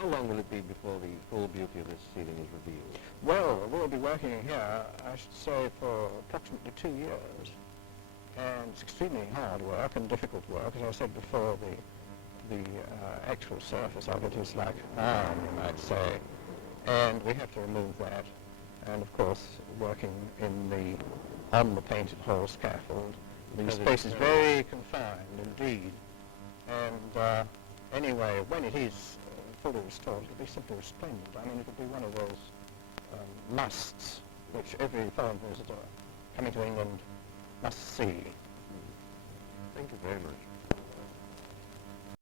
How long will it be before the full beauty of this ceiling is revealed? Well, we'll be working here, I should say, for approximately 2 years. And it's extremely hard work and difficult work. As I said before, the actual surface of it is like iron, you might say. And we have to remove that. And of course, working on the painted hull scaffold, the space is very confined indeed. And anyway, when it is fully restored, it'll be simply resplendent. I mean, it'll be one of those musts which every foreign visitor coming to England must see. Thank you very much.